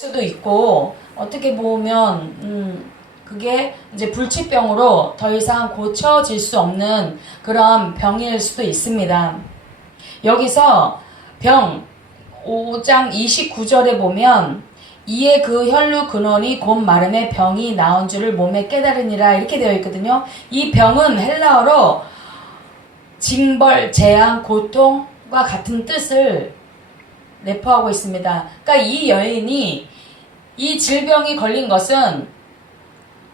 수도 있고 어떻게 보면 그게 이제 불치병으로 더 이상 고쳐질 수 없는 그런 병일 수도 있습니다. 여기서 병 5장 29절에 보면 이에 그 혈루 근원이 곧 마름에 병이 나온 줄을 몸에 깨달으니라 이렇게 되어 있거든요. 이 병은 헬라어로 징벌, 재앙, 고통과 같은 뜻을 내포하고 있습니다. 그러니까 이 여인이 이 질병이 걸린 것은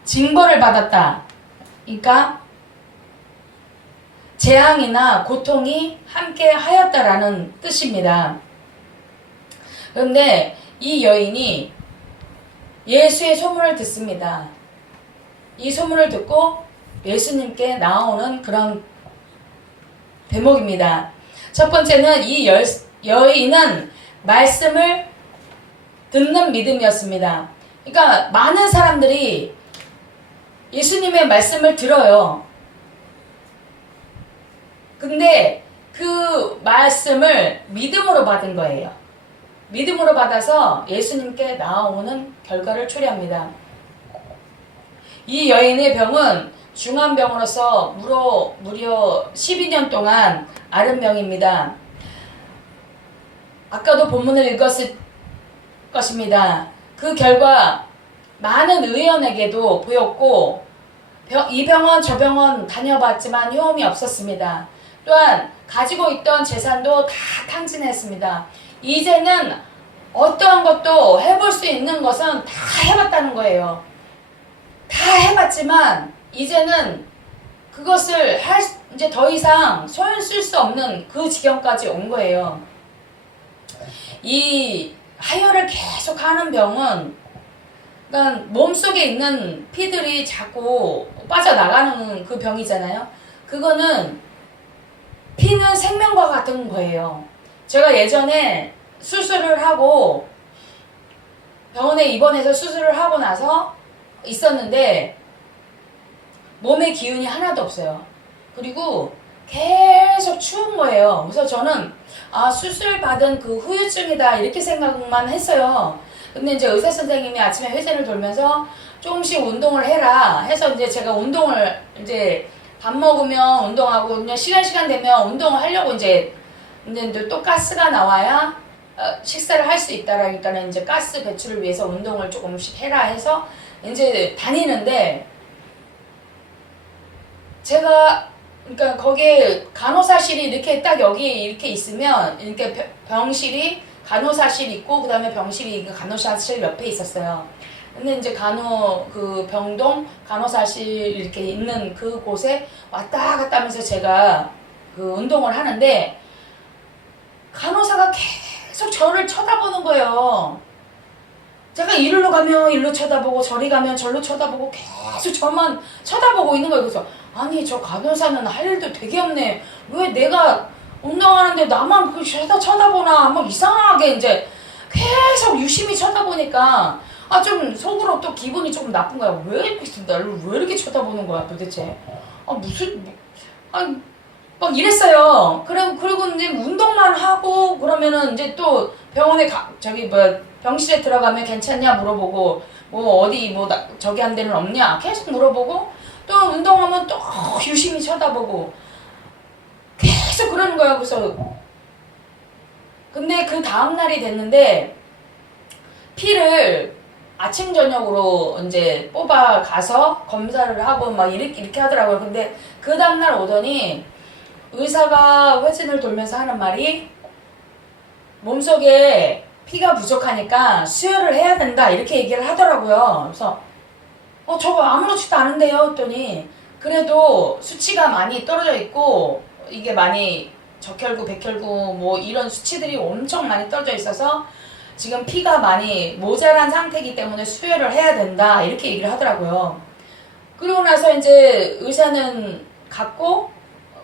징벌을 받았다. 그러니까 재앙이나 고통이 함께 하였다라는 뜻입니다. 그런데 이 여인이 예수의 소문을 듣습니다. 이 소문을 듣고 예수님께 나오는 그런 대목입니다. 첫 번째는 이 여인은 말씀을 듣는 믿음이었습니다. 그러니까 많은 사람들이 예수님의 말씀을 들어요. 근데 그 말씀을 믿음으로 받은 거예요. 믿음으로 받아서 예수님께 나오는 결과를 초래합니다. 이 여인의 병은 중환병으로서 무려 12년 동안 앓은 병입니다. 아까도 본문을 읽었을 것입니다. 그 결과 많은 의원에게도 보였고 이 병원 저 병원 다녀봤지만 효험이 없었습니다. 또한 가지고 있던 재산도 다 탕진했습니다. 이제는 어떠한 것도 해볼 수 있는 것은 다 해봤다는 거예요. 다 해봤지만 이제는 그것을 이제 더 이상 손을 쓸 수 없는 그 지경까지 온 거예요. 이 하혈을 계속 하는 병은 그러니까 몸속에 있는 피들이 자꾸 빠져나가는 그 병이잖아요. 그거는 피는 생명과 같은 거예요. 제가 예전에 수술을 하고 병원에 입원해서 수술을 하고 나서 있었는데 몸에 기운이 하나도 없어요. 그리고 계속 추운 거예요. 그래서 저는 수술 받은 그 후유증이다 이렇게 생각만 했어요. 근데 이제 의사 선생님이 아침에 회전을 돌면서 조금씩 운동을 해라 해서 이제 제가 운동을 이제 밥 먹으면 운동하고 그냥 시간 되면 운동을 하려고 이제 또 가스가 나와야 식사를 할 수 있다라니까는 이제 가스 배출을 위해서 운동을 조금씩 해라 해서 이제 다니는데 제가 그러니까 거기에 간호사실이 이렇게 딱 여기 이렇게 있으면 이렇게 병실이 간호사실 있고 그 다음에 병실이 간호사실 옆에 있었어요. 근데 이제 병동 간호사실 이렇게 있는 그 곳에 왔다 갔다 하면서 제가 그 운동을 하는데 간호사가 계속 저를 쳐다보는 거예요. 제가 이리로 가면 이리로 쳐다보고 저리 가면 절로 쳐다보고 계속 저만 쳐다보고 있는 거예요. 그래서 아니 저 간호사는 할 일도 되게 없네. 왜 내가 운동하는데 나만 쳐다보나 막 이상하게 이제 계속 유심히 쳐다보니까 좀 속으로 또 기분이 조금 나쁜 거야. 왜 나를 왜 이렇게 쳐다보는 거야 도대체. 막 이랬어요. 그리고 이제 운동만 하고 그러면은 이제 또 병원에 병실에 들어가면 괜찮냐 물어보고 어디 저기 한 데는 없냐 계속 물어보고 또 운동하면 또 유심히 쳐다보고 계속 그러는 거예요. 그래서 근데 그 다음 날이 됐는데 피를 아침 저녁으로 이제 뽑아 가서 검사를 하고 막 이렇게 하더라고요. 근데 그 다음 날 오더니 의사가 회진을 돌면서 하는 말이 몸속에 피가 부족하니까 수혈을 해야 된다 이렇게 얘기를 하더라고요. 그래서 저거 아무렇지도 않은데요 했더니 그래도 수치가 많이 떨어져 있고 이게 많이 적혈구, 백혈구 이런 수치들이 엄청 많이 떨어져 있어서 지금 피가 많이 모자란 상태이기 때문에 수혈을 해야 된다 이렇게 얘기를 하더라고요. 그러고 나서 이제 의사는 갔고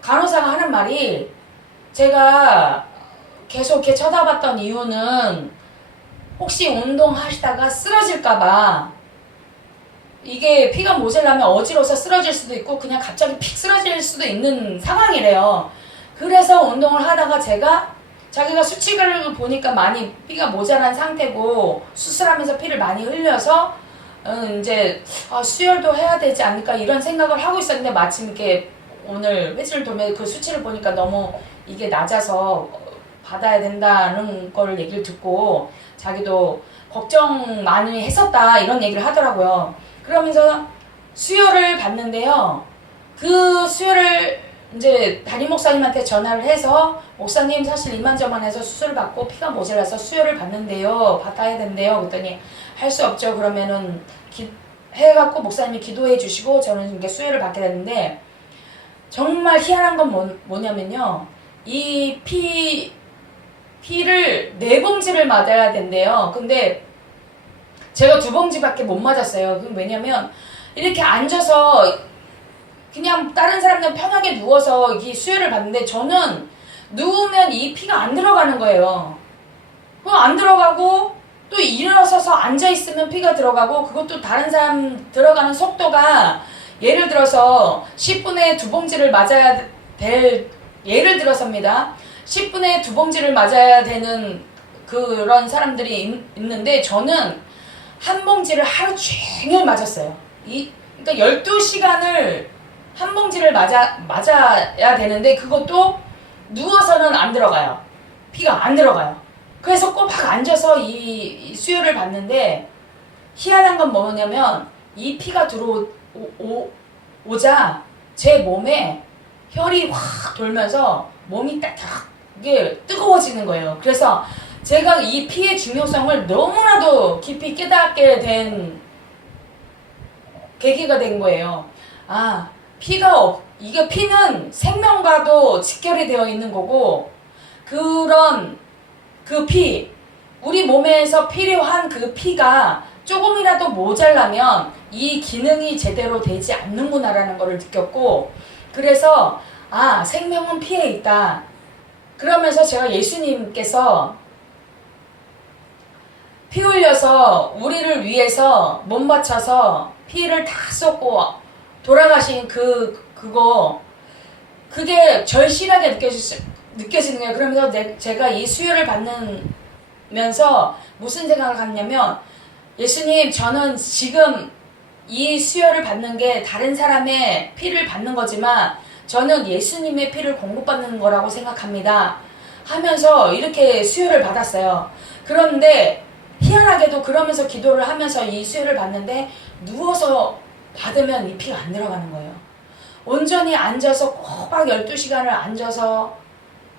간호사가 하는 말이 제가 계속 이렇게 쳐다봤던 이유는 혹시 운동하시다가 쓰러질까봐 이게 피가 모자라면 어지러워서 쓰러질 수도 있고 그냥 갑자기 픽 쓰러질 수도 있는 상황이래요. 그래서 운동을 하다가 제가 자기가 수치를 보니까 많이 피가 모자란 상태고 수술하면서 피를 많이 흘려서 이제 수혈도 해야 되지 않을까 이런 생각을 하고 있었는데 마침 이렇게 오늘 회질을 돌면서 그 수치를 보니까 너무 이게 낮아서 받아야 된다는 걸 얘기를 듣고 자기도 걱정 많이 했었다 이런 얘기를 하더라고요. 그러면서 수혈을 받는데요. 그 수혈을 이제 담임 목사님한테 전화를 해서 목사님 사실 이만저만해서 수술을 받고 피가 모자라서 수혈을 받는데요. 받아야 된대요. 그랬더니 할 수 없죠. 그러면은 해갖고 목사님이 기도해 주시고 저는 이게 수혈을 받게 됐는데 정말 희한한 건 뭐냐면요. 이 피를 4봉지를 맞아야 된대요. 근데 제가 2봉지밖에 못 맞았어요. 왜냐면 이렇게 앉아서 그냥 다른 사람들은 편하게 누워서 이 수혈을 받는데 저는 누우면 이 피가 안 들어가는 거예요. 그럼 안 들어가고 또 일어서서 앉아있으면 피가 들어가고 그것도 다른 사람 들어가는 속도가 예를 들어서 10분에 2봉지를 맞아야 될 예를 들어서입니다. 10분에 2봉지를 맞아야 되는 그런 사람들이 있는데 저는 한 봉지를 하루 종일 맞았어요. 그러니까 12시간을 한 봉지를 맞아야 되는데 그것도 누워서는 안 들어가요. 피가 안 들어가요. 그래서 꼬박 앉아서 이 수혈을 받는데 희한한 건 뭐냐면 이 피가 들어오자 제 몸에 혈이 확 돌면서 몸이 따뜻하게 뜨거워지는 거예요. 그래서 제가 이 피의 중요성을 너무나도 깊이 깨닫게 된 계기가 된 거예요. 이게 피는 생명과도 직결이 되어 있는 거고, 그 피, 우리 몸에서 필요한 그 피가 조금이라도 모자라면 이 기능이 제대로 되지 않는구나라는 것을 느꼈고, 그래서, 생명은 피에 있다. 그러면서 제가 예수님께서 피 흘려서 우리를 위해서 몸 바쳐서 피를 다 쏟고 돌아가신 그게 절실하게 느껴지는 거예요. 그러면서 제가 이 수혈을 받으면서 무슨 생각을 갖냐면 예수님, 저는 지금 이 수혈을 받는 게 다른 사람의 피를 받는 거지만 저는 예수님의 피를 공급받는 거라고 생각합니다. 하면서 이렇게 수혈을 받았어요. 그런데 희한하게도 그러면서 기도를 하면서 이 수혈을 받는데 누워서 받으면 이 피가 안 들어가는 거예요. 온전히 앉아서 꼬박 12시간을 앉아서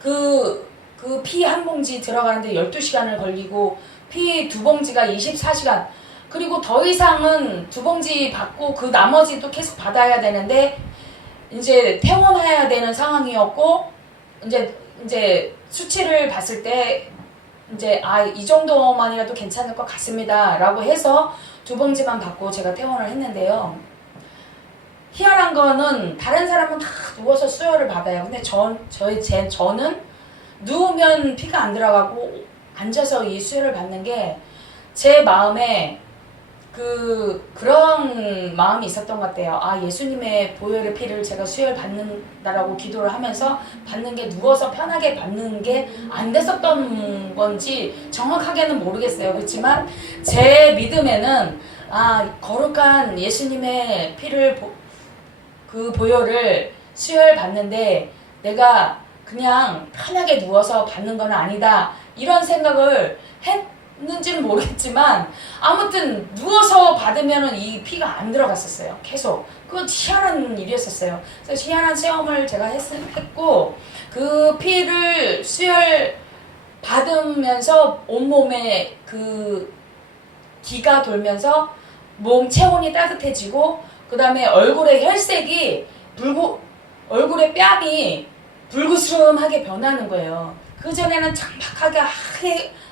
그 피 한 봉지 들어가는데 12시간을 걸리고 피 2봉지가 24시간 그리고 더 이상은 2봉지 받고 그 나머지도 계속 받아야 되는데 이제 퇴원해야 되는 상황이었고 이제 수치를 봤을 때 이제 이 정도만이라도 괜찮을 것 같습니다 라고 해서 2봉지만 받고 제가 퇴원을 했는데요. 희한한 거는 다른 사람은 다 누워서 수혈을 받아요. 근데 저는 누우면 피가 안 들어가고 앉아서 이 수혈을 받는 게 제 마음에 그런 마음이 있었던 것 같아요. 예수님의 보혈의 피를 제가 수혈 받는다라고 기도를 하면서 받는 게 누워서 편하게 받는 게 안 됐었던 건지 정확하게는 모르겠어요. 그렇지만 제 믿음에는 거룩한 예수님의 피를 그 보혈을 수혈 받는데 내가 그냥 편하게 누워서 받는 건 아니다. 이런 생각을 했는지는 모르겠지만 아무튼 누워서 받으면 이 피가 안 들어갔었어요. 계속. 그건 희한한 일이었었어요. 그래서 희한한 체험을 제가 했고 그 피를 수혈 받으면서 온몸에 그 기가 돌면서 몸 체온이 따뜻해지고 그 다음에 얼굴의 혈색이 얼굴의 뺨이 불그스름하게 변하는 거예요. 그전에는 창박하게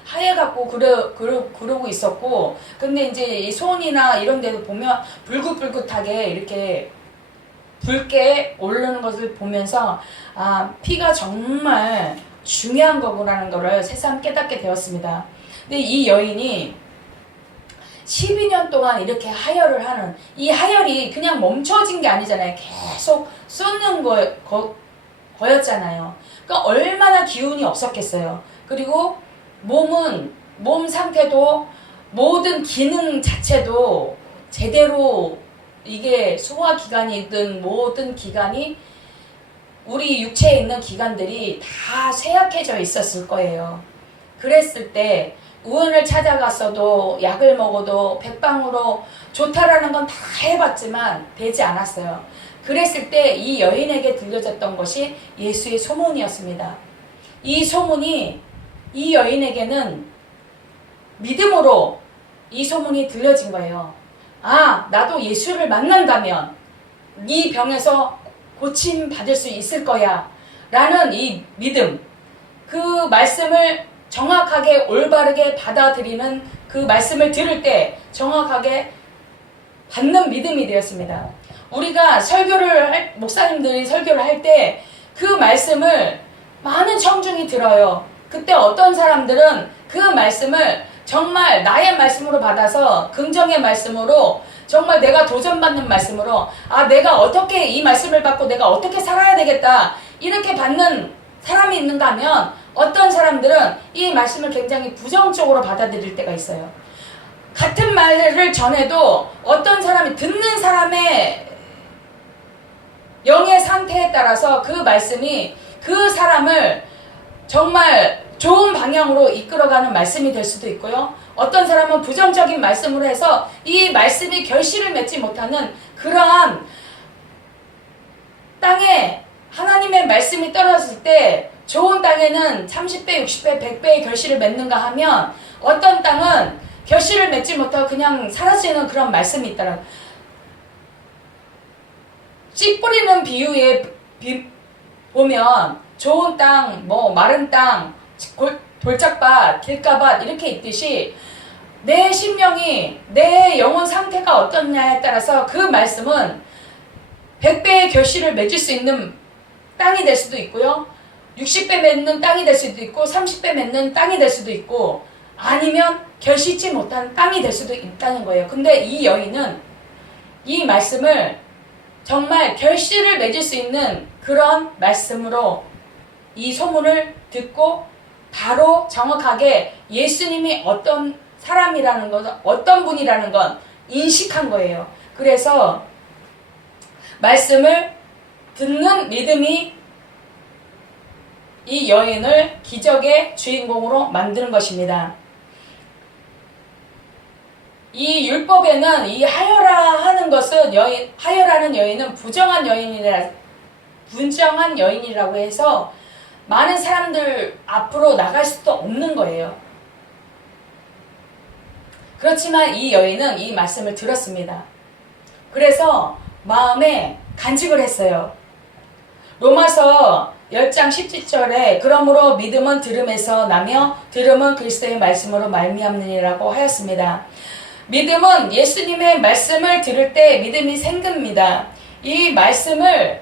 하얘갖고 그러고 있었고 근데 이제 이 손이나 이런 데도 보면 불긋불긋하게 이렇게 붉게 오르는 것을 보면서 피가 정말 중요한 거구나라는 거를 새삼 깨닫게 되었습니다. 근데 이 여인이 12년 동안 이렇게 하혈을 하는 이 하혈이 그냥 멈춰진 게 아니잖아요. 계속 쏟는 거였잖아요. 그러니까 얼마나 기운이 없었겠어요. 그리고 몸 상태도 모든 기능 자체도 제대로 이게 소화기관이든 모든 기관이 우리 육체에 있는 기관들이 다 쇠약해져 있었을 거예요. 그랬을 때 의원을 찾아갔어도 약을 먹어도 백방으로 좋다라는 건 다 해봤지만 되지 않았어요. 그랬을 때 이 여인에게 들려졌던 것이 예수의 소문이었습니다. 이 소문이 이 여인에게는 믿음으로 이 소문이 들려진 거예요. 아, 나도 예수를 만난다면 이 병에서 고침 받을 수 있을 거야 라는 이 믿음, 그 말씀을 정확하게 올바르게 받아들이는 그 말씀을 들을 때 정확하게 받는 믿음이 되었습니다. 우리가 목사님들이 설교를 할 때 그 말씀을 많은 청중이 들어요. 그때 어떤 사람들은 그 말씀을 정말 나의 말씀으로 받아서 긍정의 말씀으로 정말 내가 도전받는 말씀으로 내가 어떻게 이 말씀을 받고 내가 어떻게 살아야 되겠다 이렇게 받는 사람이 있는가 하면 어떤 사람들은 이 말씀을 굉장히 부정적으로 받아들일 때가 있어요. 같은 말을 전해도 어떤 사람이 듣는 사람의 영의 상태에 따라서 그 말씀이 그 사람을 정말 좋은 방향으로 이끌어가는 말씀이 될 수도 있고요. 어떤 사람은 부정적인 말씀으로 해서 이 말씀이 결실을 맺지 못하는 그러한 땅에 하나님의 말씀이 떨어질 때 좋은 땅에는 30배, 60배, 100배의 결실을 맺는가 하면 어떤 땅은 결실을 맺지 못하고 그냥 사라지는 그런 말씀이 있더라고요. 씨 뿌리는 비유에 보면 좋은 땅, 마른 땅, 돌짝밭, 길가밭 이렇게 있듯이 내 심령이 내 영혼 상태가 어떻냐에 따라서 그 말씀은 100배의 결실을 맺을 수 있는 땅이 될 수도 있고요. 60배 맺는 땅이 될 수도 있고 30배 맺는 땅이 될 수도 있고 아니면 결실치 못한 땅이 될 수도 있다는 거예요. 근데 이 여인은 이 말씀을 정말 결실을 맺을 수 있는 그런 말씀으로 이 소문을 듣고 바로 정확하게 예수님이 어떤 사람이라는 것, 어떤 분이라는 건 인식한 거예요. 그래서 말씀을 듣는 믿음이 이 여인을 기적의 주인공으로 만드는 것입니다. 이 율법에는 이 하여라 하는 것은 하여라는 여인은 부정한 여인이라고 해서 많은 사람들 앞으로 나갈 수도 없는 거예요. 그렇지만 이 여인은 이 말씀을 들었습니다. 그래서 마음에 간직을 했어요. 로마서 10장 17절에 그러므로 믿음은 들음에서 나며 들음은 그리스도의 말씀으로 말미암느니라고 하였습니다. 믿음은 예수님의 말씀을 들을 때 믿음이 생깁니다. 이 말씀을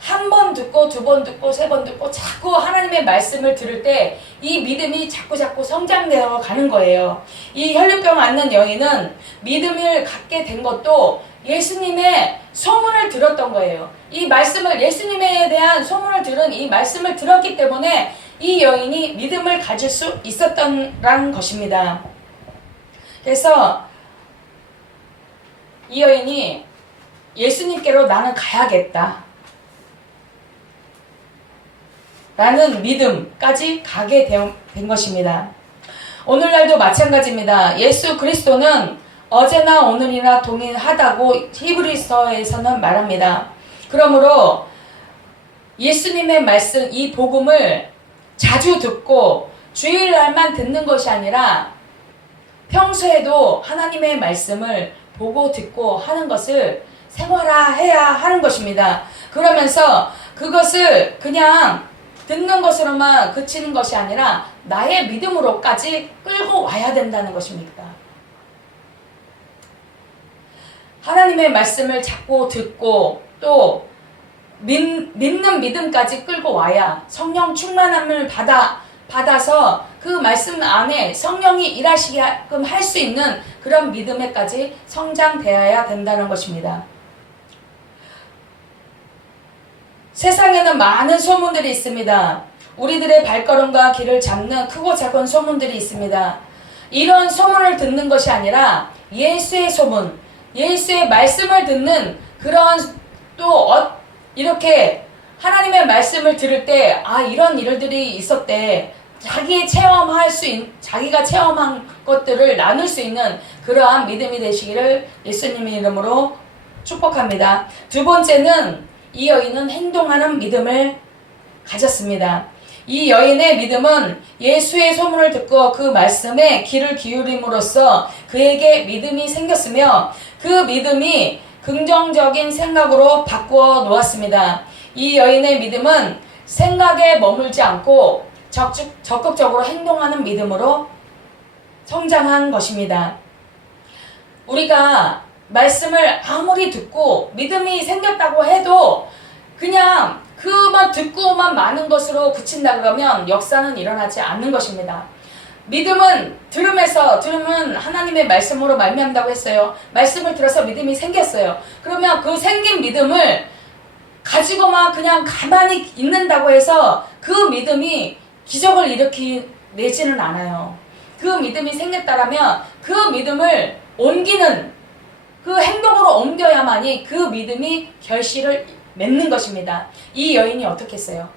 한 번 듣고 두 번 듣고 세 번 듣고 자꾸 하나님의 말씀을 들을 때 이 믿음이 자꾸 성장되어 가는 거예요. 이 혈류병 앓는 여인은 믿음을 갖게 된 것도 예수님의 소문을 들었던 거예요. 이 말씀을 예수님에 대한 소문을 들은 이 말씀을 들었기 때문에 이 여인이 믿음을 가질 수 있었던 것입니다. 그래서 이 여인이 예수님께로 나는 가야겠다 라는 믿음까지 가게 된 것입니다. 오늘날도 마찬가지입니다. 예수 그리스도는 어제나 오늘이나 동일하다고 히브리서에서는 말합니다. 그러므로 예수님의 말씀, 이 복음을 자주 듣고 주일날만 듣는 것이 아니라 평소에도 하나님의 말씀을 보고 듣고 하는 것을 생활화해야 하는 것입니다. 그러면서 그것을 그냥 듣는 것으로만 그치는 것이 아니라 나의 믿음으로까지 끌고 와야 된다는 것입니다. 하나님의 말씀을 자꾸 듣고 또 믿는 믿음까지 끌고 와야 성령 충만함을 받아서 그 말씀 안에 성령이 일하시게끔 할 수 있는 그런 믿음에까지 성장되어야 된다는 것입니다. 세상에는 많은 소문들이 있습니다. 우리들의 발걸음과 길을 잡는 크고 작은 소문들이 있습니다. 이런 소문을 듣는 것이 아니라 예수의 소문, 예수의 말씀을 듣는 그런 또 이렇게 하나님의 말씀을 들을 때 이런 일들이 있었대. 자기가 체험한 것들을 나눌 수 있는 그러한 믿음이 되시기를 예수님의 이름으로 축복합니다. 두 번째는 이 여인은 행동하는 믿음을 가졌습니다. 이 여인의 믿음은 예수의 소문을 듣고 그 말씀에 귀를 기울임으로써 그에게 믿음이 생겼으며 그 믿음이 긍정적인 생각으로 바꾸어 놓았습니다. 이 여인의 믿음은 생각에 머물지 않고 적극적으로 행동하는 믿음으로 성장한 것입니다. 우리가 말씀을 아무리 듣고 믿음이 생겼다고 해도 그냥 그만 듣고만 많은 것으로 그친다 그러면 역사는 일어나지 않는 것입니다. 믿음은 들으면 하나님의 말씀으로 말미암다고 했어요. 말씀을 들어서 믿음이 생겼어요. 그러면 그 생긴 믿음을 가지고만 그냥 가만히 있는다고 해서 그 믿음이 기적을 일으키지는 않아요. 그 믿음이 생겼다라면 그 믿음을 옮기는 그 행동으로 옮겨야만이 그 믿음이 결실을 맺는 것입니다. 이 여인이 어떻게 했어요?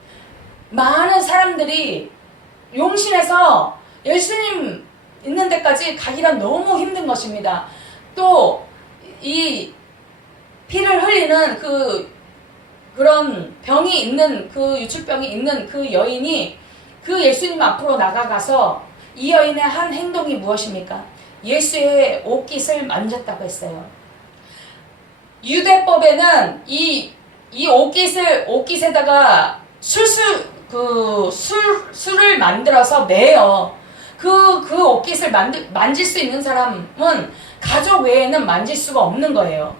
많은 사람들이 용신에서 예수님 있는 데까지 가기란 너무 힘든 것입니다. 또 이 피를 흘리는 그런 병이 있는 유출병이 있는 그 여인이 그 예수님 앞으로 나가가서 이 여인의 한 행동이 무엇입니까? 예수의 옷깃을 만졌다고 했어요. 유대법에는 이 옷깃에다가 술을 만들어서 매요. 그 옷깃을 만질 수 있는 사람은 가족 외에는 만질 수가 없는 거예요.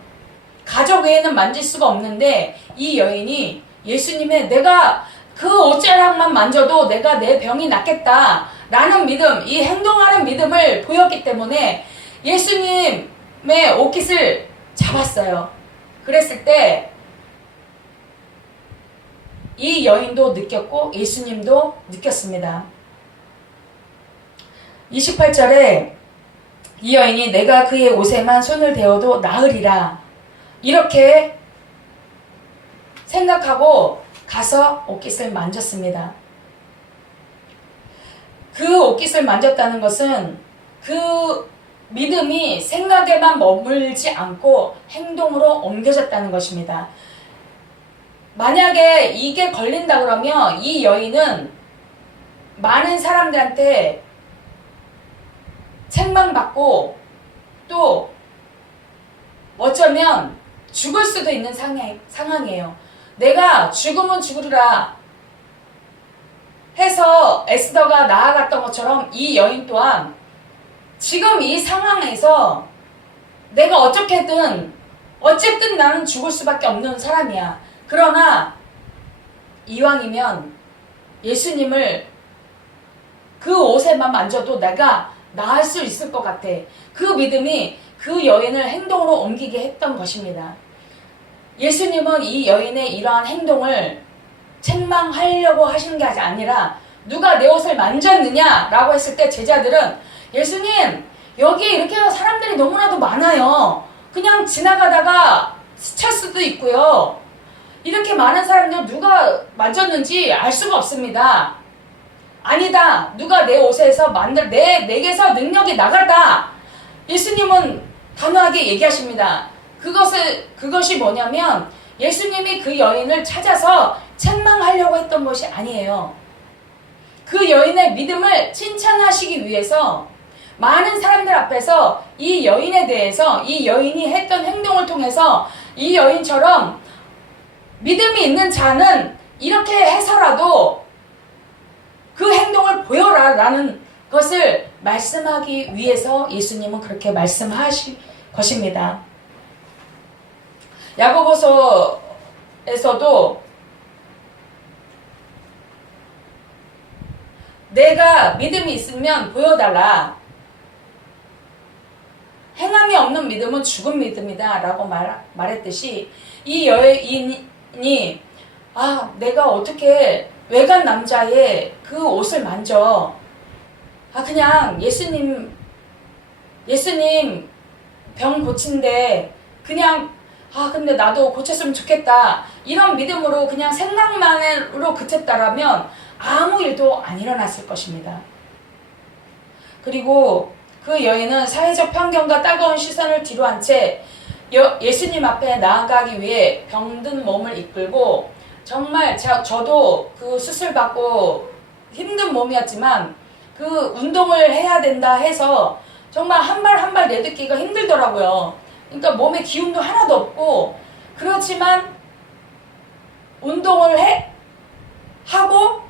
가족 외에는 만질 수가 없는데 이 여인이 예수님의 내가 그 옷자락만 만져도 내가 내 병이 낫겠다 라는 믿음, 이 행동하는 믿음을 보였기 때문에 예수님의 옷깃을 잡았어요. 그랬을 때 이 여인도 느꼈고 예수님도 느꼈습니다. 28절에 이 여인이 내가 그의 옷에만 손을 대어도 나으리라 이렇게 생각하고 가서 옷깃을 만졌습니다. 그 옷깃을 만졌다는 것은 그 믿음이 생각에만 머물지 않고 행동으로 옮겨졌다는 것입니다. 만약에 이게 걸린다 그러면 이 여인은 많은 사람들한테 책망받고 또 어쩌면 죽을 수도 있는 상황이에요. 내가 죽으면 죽으리라 해서 에스더가 나아갔던 것처럼 이 여인 또한 지금 이 상황에서 내가 어쨌든 나는 죽을 수밖에 없는 사람이야. 그러나 이왕이면 예수님을 그 옷에만 만져도 내가 나을 수 있을 것 같아. 그 믿음이 그 여인을 행동으로 옮기게 했던 것입니다. 예수님은 이 여인의 이러한 행동을 책망하려고 하신 게 아니라 누가 내 옷을 만졌느냐 라고 했을 때 제자들은 예수님 여기에 이렇게 사람들이 너무나도 많아요. 그냥 지나가다가 스칠 수도 있고요. 이렇게 많은 사람들 누가 만졌는지 알 수가 없습니다. 아니다. 누가 내 옷에서 내게서 능력이 나갔다. 예수님은 단호하게 얘기하십니다. 그것이 뭐냐면 예수님이 그 여인을 찾아서 책망하려고 했던 것이 아니에요. 그 여인의 믿음을 칭찬하시기 위해서 많은 사람들 앞에서 이 여인에 대해서 이 여인이 했던 행동을 통해서 이 여인처럼 믿음이 있는 자는 이렇게 해서라도 그 행동을 보여라 라는 것을 말씀하기 위해서 예수님은 그렇게 말씀하실 것입니다. 야고보서에서도 내가 믿음이 있으면 보여달라. 행함이 없는 믿음은 죽은 믿음이다 라고 말했듯이 이 여인이 내가 어떻게 외간 남자의 그 옷을 만져. 그냥 예수님 병 고친데 그냥 근데 나도 고쳤으면 좋겠다. 이런 믿음으로 그냥 생각만으로 그쳤다라면 아무 일도 안 일어났을 것입니다. 그리고 그 여인은 사회적 편견과 따가운 시선을 뒤로 한 채 예수님 앞에 나아가기 위해 병든 몸을 이끌고, 정말 저도 그 수술받고 힘든 몸이었지만 그 운동을 해야 된다 해서 정말 한 발 한 발 내딛기가 힘들더라고요. 그러니까 몸에 기운도 하나도 없고, 그렇지만 운동을 하고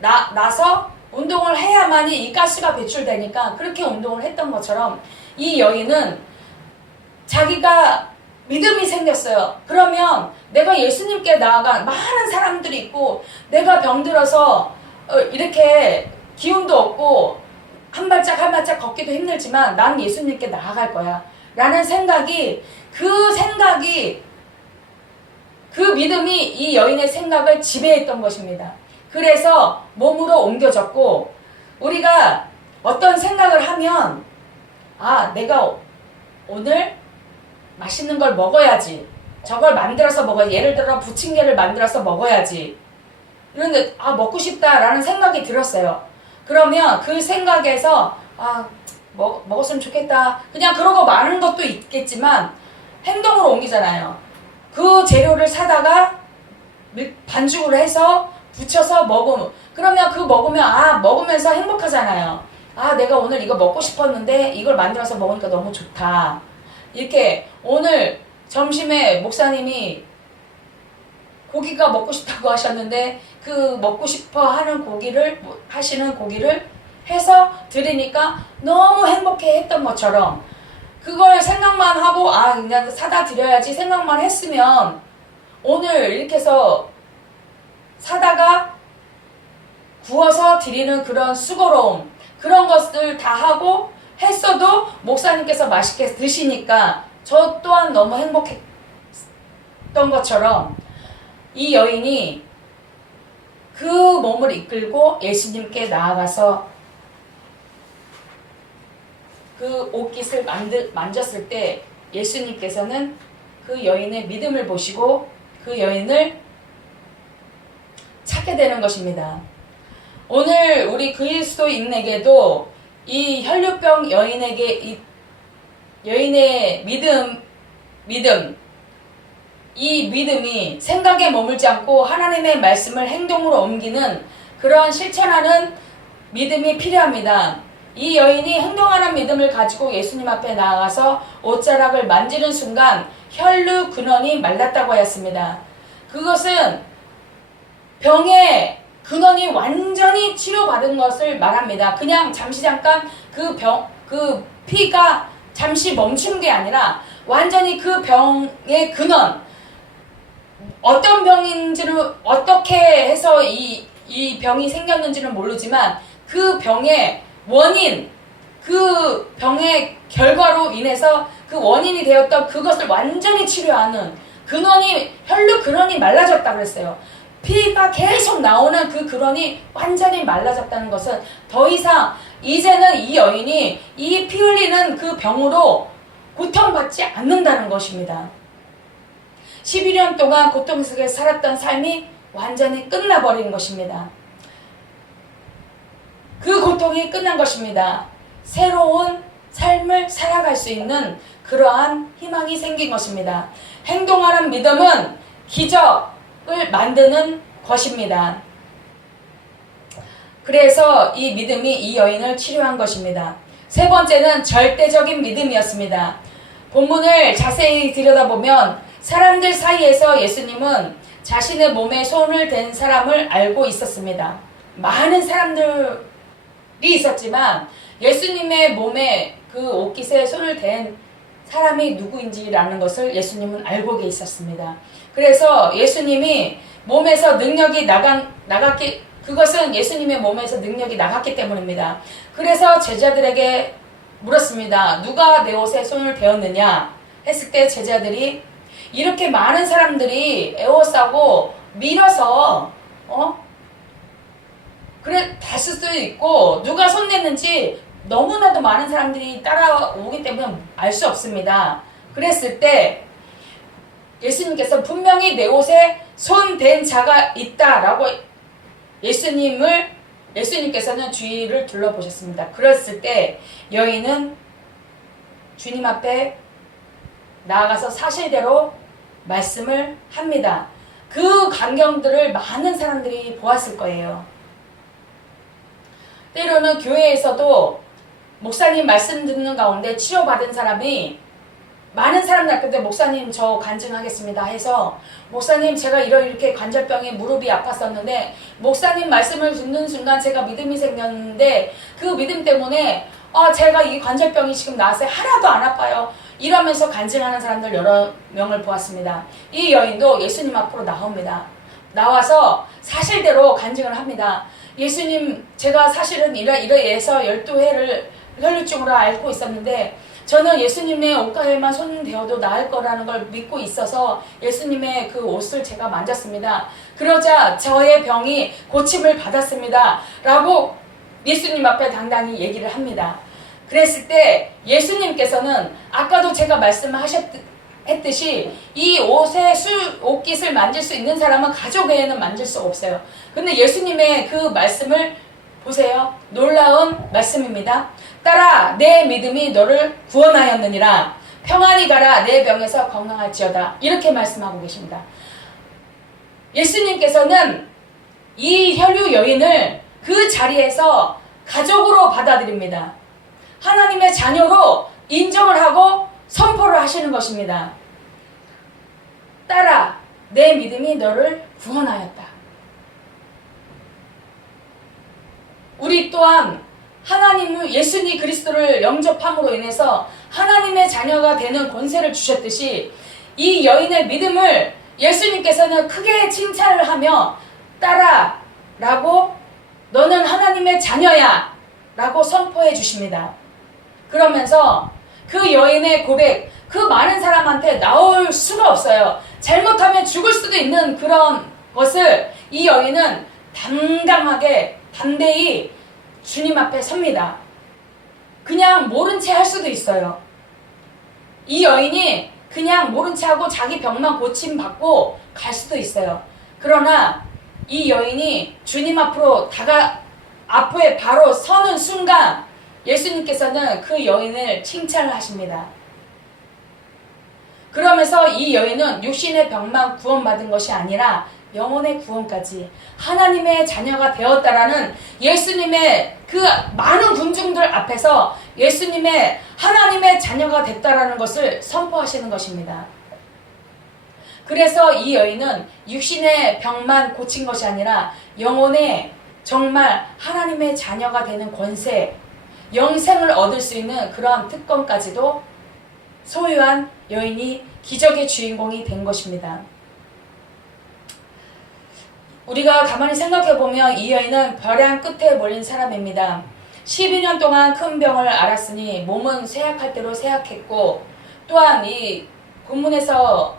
나서 운동을 해야만이 이 가스가 배출되니까 그렇게 운동을 했던 것처럼 이 여인은 자기가 믿음이 생겼어요. 그러면 내가 예수님께 나아간 많은 사람들이 있고, 내가 병들어서 이렇게 기운도 없고 한 발짝 한 발짝 걷기도 힘들지만 난 예수님께 나아갈 거야 라는 생각이, 그 믿음이 이 여인의 생각을 지배했던 것입니다. 그래서 몸으로 옮겨졌고, 우리가 어떤 생각을 하면 내가 오늘 맛있는 걸 먹어야지, 저걸 만들어서 먹어야지, 예를 들어 부침개를 만들어서 먹어야지, 그런데 먹고 싶다라는 생각이 들었어요. 그러면 그 생각에서 먹었으면 좋겠다, 그냥 그러고 마는 것도 있겠지만 행동으로 옮기잖아요. 그 재료를 사다가 반죽을 해서 부쳐서 먹으면, 그러면 먹으면서 행복하잖아요. 내가 오늘 이거 먹고 싶었는데 이걸 만들어서 먹으니까 너무 좋다. 이렇게 오늘 점심에 목사님이 고기가 먹고 싶다고 하셨는데 그 먹고 싶어 하시는 고기를 해서 드리니까 너무 행복해 했던 것처럼, 그걸 생각만 하고 그냥 사다 드려야지 생각만 했으면 오늘 이렇게 해서 사다가 구워서 드리는 그런 수고로움, 그런 것들 다 하고 했어도 목사님께서 맛있게 드시니까 저 또한 너무 행복했던 것처럼, 이 여인이 그 몸을 이끌고 예수님께 나아가서 그 옷깃을 만졌을 때 예수님께서는 그 여인의 믿음을 보시고 그 여인을 찾게 되는 것입니다. 오늘 우리 그리스도인에게도 이 혈류병 여인에게 여인의 이 믿음이 생각에 머물지 않고 하나님의 말씀을 행동으로 옮기는 그런 실천하는 믿음이 필요합니다. 이 여인이 행동하는 믿음을 가지고 예수님 앞에 나아가서 옷자락을 만지는 순간 혈류 근원이 말랐다고 하였습니다. 그것은 병의 근원이 완전히 치료받은 것을 말합니다. 그냥 잠깐 그 피가 잠시 멈춘 게 아니라 완전히 그 병의 근원, 어떤 병인지는 어떻게 해서 이 병이 생겼는지는 모르지만 그 병의 원인, 그 병의 결과로 인해서 그 원인이 되었던 그것을 완전히 치료하는 혈류 근원이 말라졌다고 그랬어요. 피가 계속 나오는 그 근원이 완전히 말라졌다는 것은 더 이상 이제는 이 여인이 이 피 흘리는 그 병으로 고통받지 않는다는 것입니다. 11년 동안 고통 속에 살았던 삶이 완전히 끝나버린 것입니다. 그 고통이 끝난 것입니다. 새로운 삶을 살아갈 수 있는 그러한 희망이 생긴 것입니다. 행동하는 믿음은 기적을 만드는 것입니다. 그래서 이 믿음이 이 여인을 치료한 것입니다. 세 번째는 절대적인 믿음이었습니다. 본문을 자세히 들여다보면 사람들 사이에서 예수님은 자신의 몸에 손을 댄 사람을 알고 있었습니다. 많은 사람들이 있었지만 예수님의 몸에 그 옷깃에 손을 댄 사람이 누구인지라는 것을 예수님은 알고 계셨습니다. 그래서 예수님이 몸에서 능력이 그것은 예수님의 몸에서 능력이 나갔기 때문입니다. 그래서 제자들에게 물었습니다. 누가 내 옷에 손을 대었느냐 했을 때 제자들이 이렇게 많은 사람들이 에워싸고 밀어서 그래 됐을 수도 있고 누가 손댔는지 너무나도 많은 사람들이 따라오기 때문에 알 수 없습니다. 그랬을 때 예수님께서 분명히 내 옷에 손댄 자가 있다라고 예수님께서는 주위를 둘러보셨습니다. 그랬을 때 여인은 주님 앞에 나아가서 사실대로 말씀을 합니다. 그 광경들을 많은 사람들이 보았을 거예요. 때로는 교회에서도 목사님 말씀 듣는 가운데 치료받은 사람이 많은 사람들 앞에 목사님 저 간증하겠습니다 해서 목사님 제가 이렇게 관절병에 무릎이 아팠었는데 목사님 말씀을 듣는 순간 제가 믿음이 생겼는데 그 믿음 때문에 제가 이 관절병이 지금 나왔어요. 하나도 안 아파요. 이러면서 간증하는 사람들 여러 명을 보았습니다. 이 여인도 예수님 앞으로 나옵니다. 나와서 사실대로 간증을 합니다. 예수님 제가 사실은 이래서 12회를 혈류증으로 앓고 있었는데 저는 예수님의 옷가에만 손 대어도 나을 거라는 걸 믿고 있어서 예수님의 그 옷을 제가 만졌습니다. 그러자 저의 병이 고침을 받았습니다. 라고 예수님 앞에 당당히 얘기를 합니다. 그랬을 때 예수님께서는 아까도 제가 말씀하셨듯이 이 옷깃을 만질 수 있는 사람은 가족 외에는 만질 수 없어요. 근데 예수님의 그 말씀을 보세요. 놀라운 말씀입니다. 따라 내 믿음이 너를 구원하였느니라. 평안히 가라. 내 병에서 건강할지어다. 이렇게 말씀하고 계십니다. 예수님께서는 이 혈류 여인을 그 자리에서 가족으로 받아들입니다. 하나님의 자녀로 인정을 하고 선포를 하시는 것입니다. 따라 내 믿음이 너를 구원하였다. 우리 또한 예수님 그리스도를 영접함으로 인해서 하나님의 자녀가 되는 권세를 주셨듯이 이 여인의 믿음을 예수님께서는 크게 칭찬을 하며 따라 라고 너는 하나님의 자녀야 라고 선포해 주십니다. 그러면서 그 여인의 고백, 그 많은 사람한테 나올 수가 없어요. 잘못하면 죽을 수도 있는 그런 것을 이 여인은 당당하게 담대히 주님 앞에 섭니다. 그냥 모른 채 할 수도 있어요. 이 여인이 그냥 모른 채 하고 자기 병만 고침받고 갈 수도 있어요. 그러나 이 여인이 주님 앞에 바로 서는 순간 예수님께서는 그 여인을 칭찬을 하십니다. 그러면서 이 여인은 육신의 병만 구원받은 것이 아니라 영혼의 구원까지 하나님의 자녀가 되었다라는 예수님의 그 많은 군중들 앞에서 예수님의 하나님의 자녀가 됐다라는 것을 선포하시는 것입니다. 그래서 이 여인은 육신의 병만 고친 것이 아니라 영혼의 정말 하나님의 자녀가 되는 권세, 영생을 얻을 수 있는 그러한 특권까지도 소유한 여인이 기적의 주인공이 된 것입니다. 우리가 가만히 생각해보면 이 여인은 벼랑 끝에 몰린 사람입니다. 12년 동안 큰 병을 앓았으니 몸은 쇠약할 대로 쇠약했고 또한 이 본문에서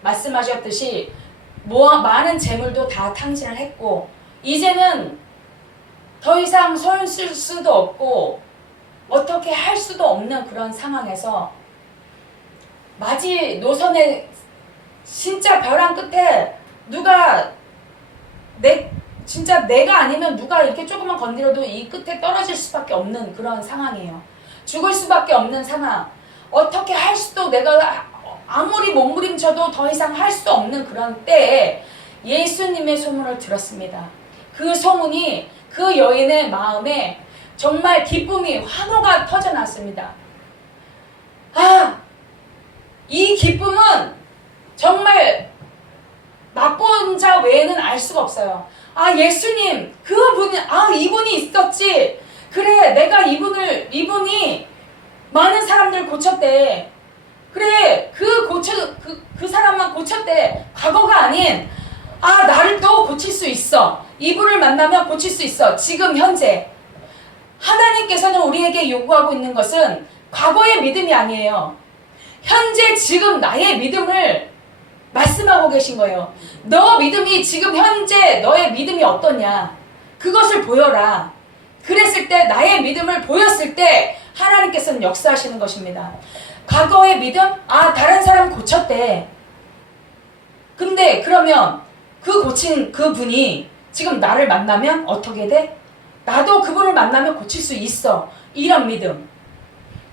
말씀하셨듯이 많은 재물도 다 탕진을 했고 이제는 더 이상 손 쓸 수도 없고 어떻게 할 수도 없는 그런 상황에서 마지노선에 진짜 벼랑 끝에 진짜 내가 아니면 누가 이렇게 조금만 건드려도 이 끝에 떨어질 수밖에 없는 그런 상황이에요. 죽을 수밖에 없는 상황. 어떻게 할 수도 내가 아무리 몸부림쳐도 더 이상 할 수 없는 그런 때에 예수님의 소문을 들었습니다. 그 소문이 그 여인의 마음에 정말 기쁨이 환호가 터져났습니다. 이 기쁨은 정말 맛본 자 외에는 알 수가 없어요. 예수님, 이분이 있었지. 그래, 내가 이분이 많은 사람들 고쳤대. 그래, 그 사람만 고쳤대. 과거가 아닌, 나를 또 고칠 수 있어. 이분을 만나면 고칠 수 있어. 지금 현재. 하나님께서는 우리에게 요구하고 있는 것은 과거의 믿음이 아니에요. 현재 지금 나의 믿음을 말씀하고 계신 거예요. 너 믿음이 지금 현재 너의 믿음이 어떠냐? 그것을 보여라. 그랬을 때, 나의 믿음을 보였을 때 하나님께서는 역사하시는 것입니다. 과거의 믿음? 아, 다른 사람 고쳤대. 근데 그러면 그 고친 그분이 지금 나를 만나면 어떻게 돼? 나도 그분을 만나면 고칠 수 있어. 이런 믿음.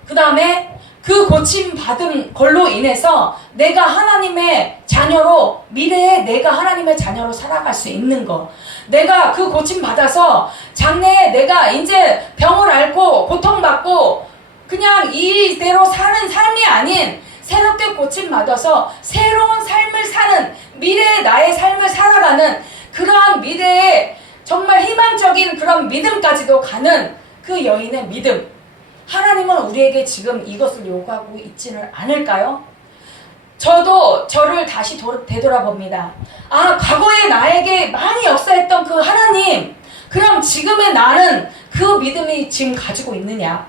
그 다음에 그 고침 받은 걸로 인해서 내가 하나님의 자녀로, 미래에 내가 하나님의 자녀로 살아갈 수 있는 거. 내가 그 고침 받아서 장래에 내가 이제 병을 앓고 고통받고 그냥 이대로 사는 삶이 아닌 새롭게 고침 받아서 새로운 삶을 사는, 미래의 나의 삶을 살아가는 그러한 미래에 정말 희망적인 그런 믿음까지도 가는 그 여인의 믿음. 하나님은 우리에게 지금 이것을 요구하고 있지는 않을까요? 저도 저를 다시 되돌아봅니다. 아, 과거에 나에게 많이 역사했던 그 하나님, 그럼 지금의 나는 그 믿음이 지금 가지고 있느냐?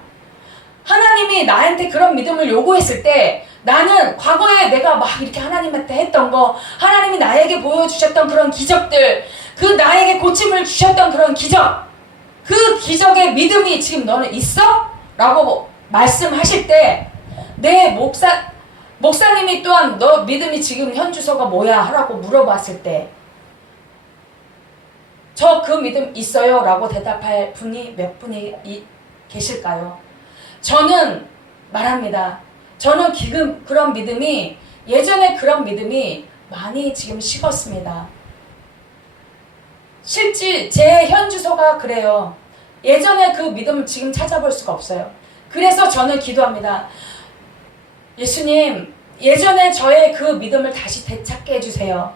하나님이 나한테 그런 믿음을 요구했을 때 나는 과거에 내가 막 이렇게 하나님한테 했던 거, 하나님이 나에게 보여주셨던 그런 기적들, 그 나에게 고침을 주셨던 그런 기적, 그 기적의 믿음이 지금 너는 있어? 라고 말씀하실 때 내 목사님이 또한 너 믿음이 지금 현 주소가 뭐야? 하라고 물어봤을 때 저 그 믿음 있어요? 라고 대답할 분이 몇 분이 계실까요? 저는 말합니다. 저는 지금 그런 믿음이, 예전에 그런 믿음이 많이 지금 식었습니다. 실제 제 현 주소가 그래요. 예전에 그 믿음을 지금 찾아볼 수가 없어요. 그래서 저는 기도합니다. 예수님, 예전에 저의 그 믿음을 다시 되찾게 해주세요.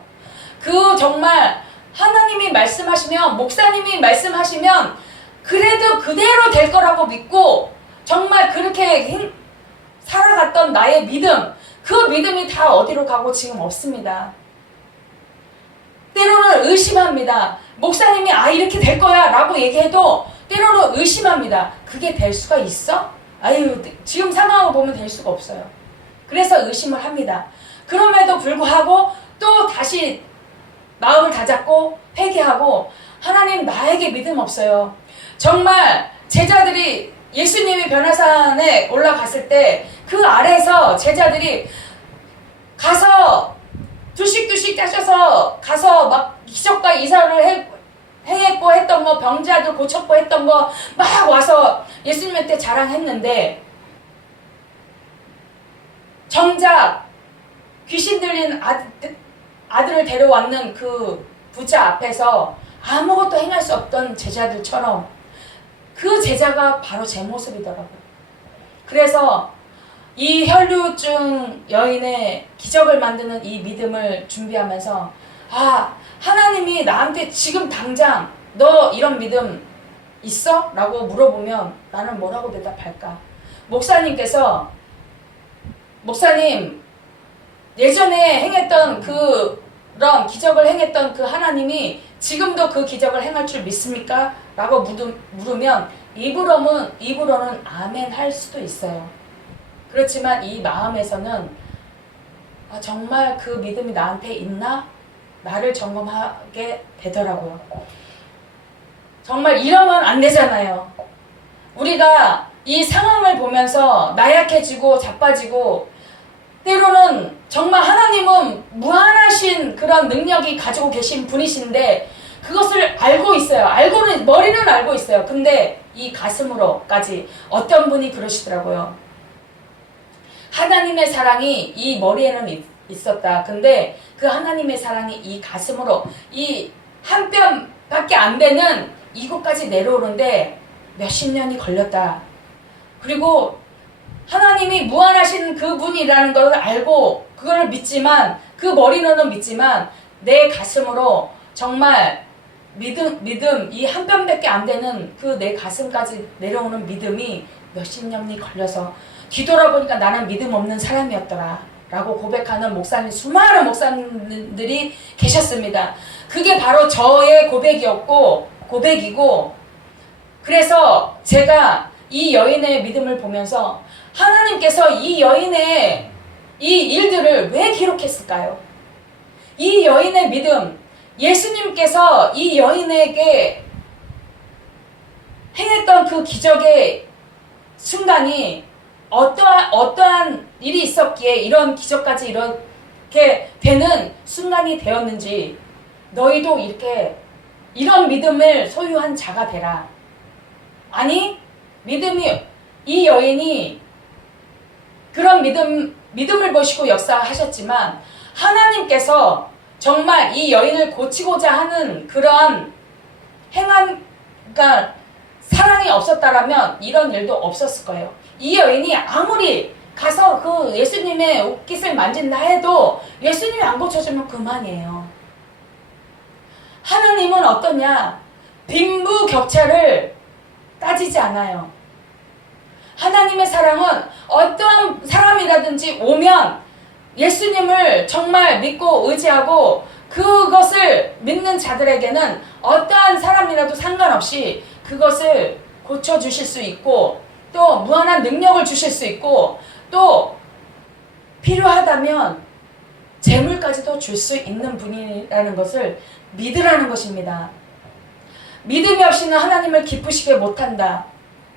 그 정말 하나님이 말씀하시면, 목사님이 말씀하시면 그래도 그대로 될 거라고 믿고 정말 그렇게 살아갔던 나의 믿음, 그 믿음이 다 어디로 가고 지금 없습니다. 때로는 의심합니다. 목사님이 아 이렇게 될 거야 라고 얘기해도 때로는 의심합니다. 그게 될 수가 있어? 아유, 지금 상황을 보면 될 수가 없어요. 그래서 의심을 합니다. 그럼에도 불구하고 또 다시 마음을 다잡고 회개하고, 하나님 나에게 믿음 없어요. 정말 제자들이 예수님이 변화산에 올라갔을 때 그 아래에서 제자들이 가서 두식두식 짜셔서 가서 막 기적과 이사를 행했고 했던 거, 병자들 고쳤고 했던 거 막 와서 예수님한테 자랑했는데, 정작 귀신 들린 아들을 데려왔는 그 부자 앞에서 아무것도 행할 수 없던 제자들처럼 그 제자가 바로 제 모습이더라고요. 그래서 이 혈류증 여인의 기적을 만드는 이 믿음을 준비하면서, 아, 하나님이 나한테 지금 당장 너 이런 믿음 있어? 라고 물어보면 나는 뭐라고 대답할까? 목사님, 예전에 행했던 그런 기적을 행했던 그 하나님이 지금도 그 기적을 행할 줄 믿습니까? 라고 물으면 입으로는 아멘 할 수도 있어요. 그렇지만 이 마음에서는 아, 정말 그 믿음이 나한테 있나? 나를 점검하게 되더라고요. 정말 이러면 안 되잖아요. 우리가 이 상황을 보면서 나약해지고 자빠지고, 때로는 정말 하나님은 무한하신 그런 능력이 가지고 계신 분이신데 그것을 알고 있어요. 머리는 알고 있어요. 근데 이 가슴으로까지 어떤 분이 그러시더라고요. 하나님의 사랑이 이 머리에는 있었다. 근데 그 하나님의 사랑이 이 가슴으로, 이 한 뼘밖에 안 되는 이곳까지 내려오는데 몇십 년이 걸렸다. 그리고 하나님이 무한하신 그분이라는 걸 알고 그걸 믿지만, 그 머리로는 믿지만 내 가슴으로 정말 믿음, 이 한 뼘밖에 안 되는 그 내 가슴까지 내려오는 믿음이 몇십 년이 걸려서 뒤돌아보니까 나는 믿음 없는 사람이었더라 라고 고백하는 수많은 목사님들이 계셨습니다. 그게 바로 저의 고백이고, 그래서 제가 이 여인의 믿음을 보면서 하나님께서 이 여인의 이 일들을 왜 기록했을까요? 이 여인의 믿음, 예수님께서 이 여인에게 행했던 그 기적의 순간이 어떠한 일이 있었기에 이런 기적까지 이렇게 되는 순간이 되었는지 너희도 이렇게 이런 믿음을 소유한 자가 되라. 아니, 이 여인이 그런 믿음을 보시고 역사하셨지만 하나님께서 정말 이 여인을 고치고자 하는 그런 그러니까 사랑이 없었다라면 이런 일도 없었을 거예요. 이 여인이 아무리 가서 그 예수님의 옷깃을 만진다 해도 예수님이 안 고쳐주면 그만이에요. 하나님은 어떠냐? 빈부격차를 따지지 않아요. 하나님의 사랑은 어떠한 사람이라든지 오면 예수님을 정말 믿고 의지하고 그것을 믿는 자들에게는 어떠한 사람이라도 상관없이 그것을 고쳐주실 수 있고 또 무한한 능력을 주실 수 있고 또 필요하다면 재물까지도 줄 수 있는 분이라는 것을 믿으라는 것입니다. 믿음이 없이는 하나님을 기쁘시게 못한다.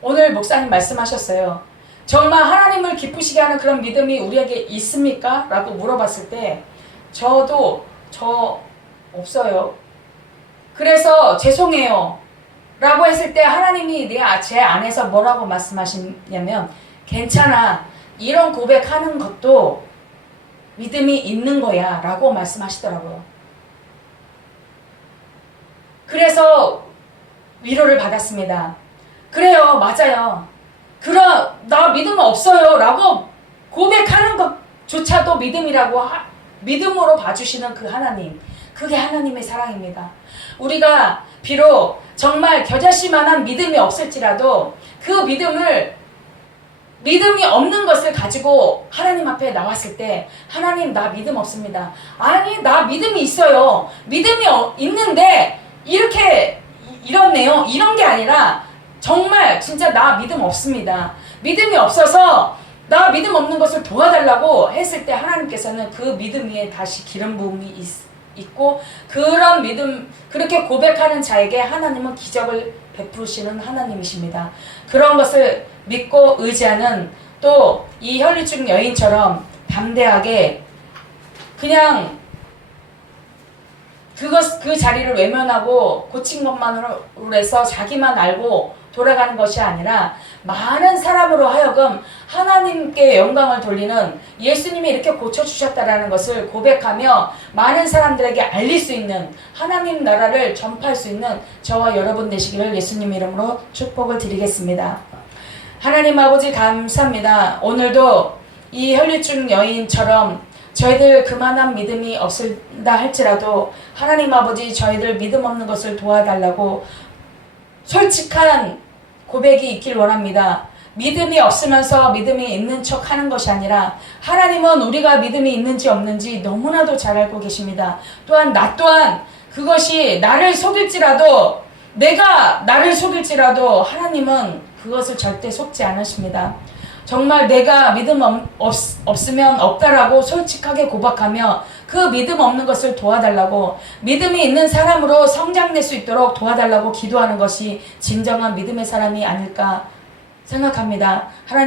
오늘 목사님 말씀하셨어요. 정말 하나님을 기쁘시게 하는 그런 믿음이 우리에게 있습니까? 라고 물어봤을 때 저 없어요. 그래서 죄송해요 라고 했을 때 하나님이 제 안에서 뭐라고 말씀하시냐면 괜찮아, 이런 고백하는 것도 믿음이 있는 거야 라고 말씀하시더라고요. 그래서 위로를 받았습니다. 그래요, 맞아요. 나 믿음 없어요 라고 고백하는 것조차도 믿음으로 봐주시는 그 하나님, 그게 하나님의 사랑입니다. 우리가 비록 정말 겨자씨만한 믿음이 없을지라도 그 믿음이 없는 것을 가지고 하나님 앞에 나왔을 때 하나님, 나 믿음 없습니다. 아니, 나 믿음이 있어요. 믿음이 있는데 이렇네요. 이런 게 아니라 정말 진짜 나 믿음 없습니다. 믿음이 없어서 나 믿음 없는 것을 도와달라고 했을 때 하나님께서는 그 믿음 위에 다시 기름 부음이 있고 그런 믿음, 그렇게 고백하는 자에게 하나님은 기적을 베푸시는 하나님이십니다. 그런 것을 믿고 의지하는 또 이 혈류증 여인처럼 담대하게 그냥 그 자리를 외면하고 고친 것만으로 해서 자기만 알고 돌아가는 것이 아니라 많은 사람으로 하여금 하나님께 영광을 돌리는, 예수님이 이렇게 고쳐주셨다라는 것을 고백하며 많은 사람들에게 알릴 수 있는, 하나님 나라를 전파할 수 있는 저와 여러분 되시기를 예수님 이름으로 축복을 드리겠습니다. 하나님 아버지 감사합니다. 오늘도 이 혈류증 여인처럼 저희들 그만한 믿음이 없다 할지라도 하나님 아버지 저희들 믿음 없는 것을 도와달라고 솔직한 고백이 있길 원합니다. 믿음이 없으면서 믿음이 있는 척 하는 것이 아니라 하나님은 우리가 믿음이 있는지 없는지 너무나도 잘 알고 계십니다. 또한 나 또한 그것이 나를 속일지라도, 내가 나를 속일지라도 하나님은 그것을 절대 속지 않으십니다. 정말 내가 믿음 없으면 없다라고 솔직하게 고백하며 그 믿음 없는 것을 도와달라고, 믿음이 있는 사람으로 성장될 수 있도록 도와달라고 기도하는 것이 진정한 믿음의 사람이 아닐까 생각합니다. 하나님